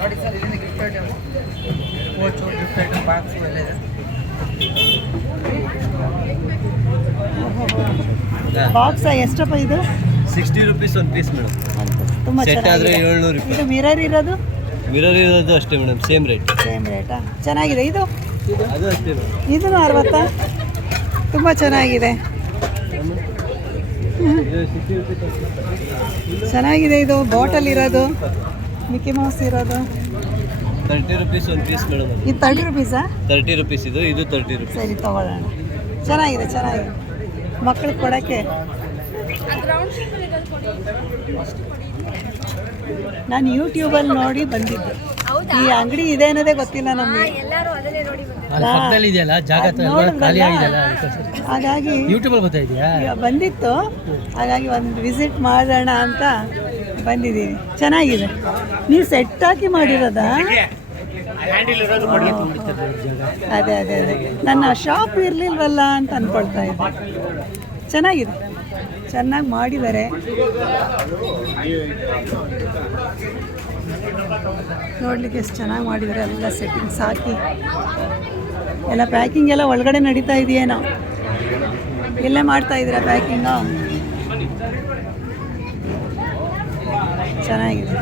ನೋಡಿ ಸರ್, ಇಲ್ಲಿಂದ gift item coach gift item box ಎಲ್ಲ ಇದೆ. ಬಾಕ್ಸ ಎಷ್ಟಪ್ಪ ಇದು? 60 ರೂಪೀಸ್ ಒಂದು ಪೀಸ್ ಮೇಡಮ್. ತುಂಬ ಸೆಟ್ ಆದರೆ ಚೆನ್ನಾಗಿದೆ. 700 ರೂಪಾಯಿ. ಇದು ಮಿರರ್ ಇರೋದು ಮಿರರ್ ಇರೋದು ಅಷ್ಟೇ ಮೇಡಮ್, ಸೇಮ್ ರೇಟ್. ಸೇಮ್ ರೇಟಾ? ಚೆನ್ನಾಗಿದೆ. ಇದು ಅದು ಅಷ್ಟೇ ಮೇಡಮ್. ಇದನ್ನು 60? ತುಂಬ ಚೆನ್ನಾಗಿದೆ. ಇದು 60 ರೂಪೀಸ್. ಚೆನ್ನಾಗಿದೆ. ಇದು ಬಾಟಲ್ ಇರೋದು, ಮಿಕ್ಕಿ ಮೌಸ್ ಇರೋದು. 30 ರೂಪೀಸ್ ಒಂದು ಪೀಸ್ ಮೇಡಮ್. ಇದು 30 ರೂಪೀಸಾ? 30 ರೂಪೀಸ್ ಇದು 30 ರೂಪೀಸ್. ಸರಿ, ತಗೊಳ್ಳೋಣ. ಚೆನ್ನಾಗಿದೆ, ಚೆನ್ನಾಗಿದೆ. ಮಕ್ಕಳಿಗೆ ಕೊಡೋಕ್ಕೆ. ನಾನು ಯೂಟ್ಯೂಬಲ್ಲಿ ನೋಡಿ ಬಂದಿದ್ದೆ. ಈ ಅಂಗಡಿ ಇದೆ ಅನ್ನೋದೇ ಗೊತ್ತಿಲ್ಲ ನಮಗೆ. ಹಾಗಾಗಿ ಬಂದಿತ್ತು. ಹಾಗಾಗಿ ಒಂದು ವಿಸಿಟ್ ಮಾಡೋಣ ಅಂತ ಬಂದಿದ್ದೀವಿ. ಚೆನ್ನಾಗಿದೆ. ನೀವು ಸೆಟ್ ಹಾಕಿ ಮಾಡಿರೋದಾ? ಅದೇ ಅದೇ ಅದೇ, ನನ್ನ ಶಾಪ್ ಇರಲಿಲ್ವಲ್ಲ ಅಂತ ಅಂದ್ಕೊಳ್ತಾ ಇದ್ದೆ. ಚೆನ್ನಾಗಿದೆ, ಚೆನ್ನಾಗಿ ಮಾಡಿದ್ದಾರೆ. ನೋಡಲಿಕ್ಕೆ ಎಷ್ಟು ಚೆನ್ನಾಗಿ ಮಾಡಿದ್ದಾರೆ. ಎಲ್ಲ ಸೆಟ್ಟಿಂಗ್ಸ್ ಹಾಕಿ ಎಲ್ಲ ಪ್ಯಾಕಿಂಗ್ ಎಲ್ಲ ಒಳಗಡೆ ನಡೀತಾ ಇದೆಯೇನೋ. ಎಲ್ಲೇ ಮಾಡ್ತಾ ಇದ್ದೀರಾ ಪ್ಯಾಕಿಂಗು? ಚೆನ್ನಾಗಿದೆ.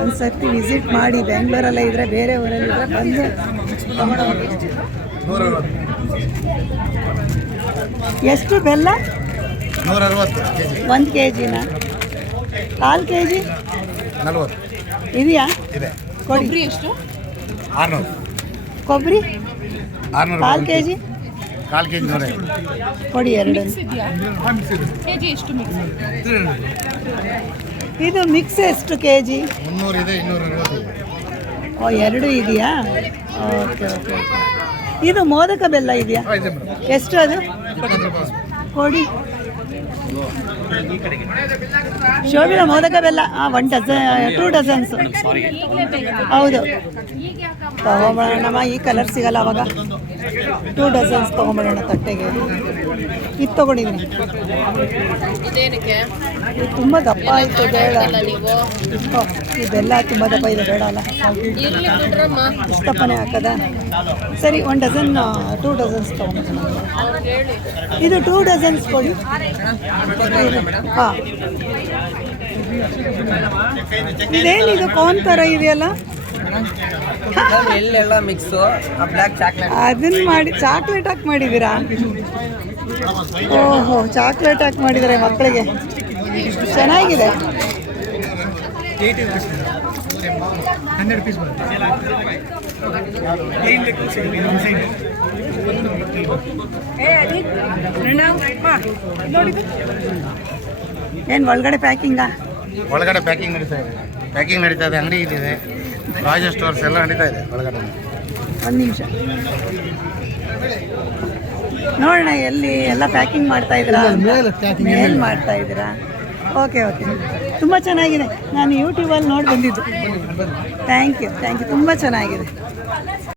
ಒಂದು ಸರ್ತಿ ವಿಸಿಟ್ ಮಾಡಿ. ಬೆಂಗಳೂರಲ್ಲೇ ಇದ್ದರೆ, ಬೇರೆ ಊರಲ್ಲಿದ್ದರೆ ಬಂದು ತಗೊಂಡೋಗಿ. ಎಷ್ಟು ಬೆಲ್ಲ? 160 1 kg ನಾ? 1/4 kg 40 ಇದೆಯಾ? ಇದೆ. ಕೊಬ್ಬರಿ ಎಷ್ಟು? 600. ಕೊಬ್ಬರಿ 600. 1/4 kg 1/4 kg 150. ಕೊಡಿ, 2. ಇದು ಮಿಕ್ಸ್ ಎಷ್ಟು kg? 300 ಇದೆ, 240 ಇದೆ. ಓ, 2 ಇದೆಯಾ? Okay okay. ಇದು ಮೋದಕ ಬೆಲ್ಲ ಇದೆಯಾ? ಇದೆ ಮೇಡಮ್. ಎಷ್ಟು ಅದು? 25 ರೂಪಾಯಿ. ಕೊಡಿ. ಶೋಭಿನ ಮೋದಕ ಬೆಲ್ಲ 1 ಡಜನ್, 2 ಡಜನ್ಸ್. ಹೌದು, ತೊಗೊಂಬಿಡೋಣ. ಈ ಕಲರ್ ಸಿಗಲ್ಲ ಅವಾಗ. 2 ಡಜನ್ಸ್ ತೊಗೊಂಬಿಡೋಣ ತಟ್ಟೆಗೆ. ಇದು ತೊಗೊಂಡಿದ್ದೀನಿ. ಇದು ತುಂಬ ದಪ್ಪ ಆಯಿತು, ಬೇಡ. ಈ ಬೆಲ್ಲ ತುಂಬ ದಪ್ಪ ಇದೆ, ಬೇಡ ಅಲ್ಲ. ಇಷ್ಟಪ್ಪನೇ ಹಾಕದ? ಸರಿ, 1 ಡಜನ್, 2 ಡಜನ್ಸ್ ತೊಗೊಂಬಿಡೋಣ. ಇದು 2 ಡಜನ್ಸ್ ಕೊಡಿ. ಹಾಂ, ಇದೇನಿದು ಕೋನ್ ಥರ ಇದೆಯಲ್ಲ? ಎಲ್ಲೆಲ್ಲ ಮಿಕ್ಸು ಬ್ಲ್ಯಾಕ್ ಚಾಕ್ಲೇಟ್ ಅದನ್ನು ಮಾಡಿ ಚಾಕ್ಲೇಟ್ ಹಾಕಿ ಮಾಡಿದ್ದೀರಾ? ಓಹೋ, ಚಾಕ್ಲೇಟ್ ಹಾಕಿ ಮಾಡಿದ್ದಾರೆ ಮಕ್ಕಳಿಗೆ. ಚೆನ್ನಾಗಿದೆ. 100 ಪೀಸ್ ಏನು ಒಳಗಡೆ ಪ್ಯಾಕಿಂಗಾ? ಒಳಗಡೆ ಪ್ಯಾಕಿಂಗ್ ನಡೀತಾ ಇದೆ. ಅಂಗಡಿ ಇದೆ, ರಾಜ ಸ್ಟೋರ್ಸ್ ಎಲ್ಲ ನಡೀತಾ ಇದೆ ಒಳಗಡೆ. 1 ನಿಮಿಷ ನೋಡೋಣ. ಎಲ್ಲಿ ಎಲ್ಲ ಪ್ಯಾಕಿಂಗ್ ಮಾಡ್ತಾ ಇದ್ದೀರಾ? ಮೇಲ್ ಮಾಡ್ತಾ ಇದ್ದೀರಾ? ಓಕೆ ಓಕೆ, ತುಂಬ ಚೆನ್ನಾಗಿದೆ. ನಾನು ಯೂಟ್ಯೂಬಲ್ಲಿ ನೋಡಿ ಬಂದಿದ್ದು. ಥ್ಯಾಂಕ್ ಯು, ತುಂಬ ಚೆನ್ನಾಗಿದೆ.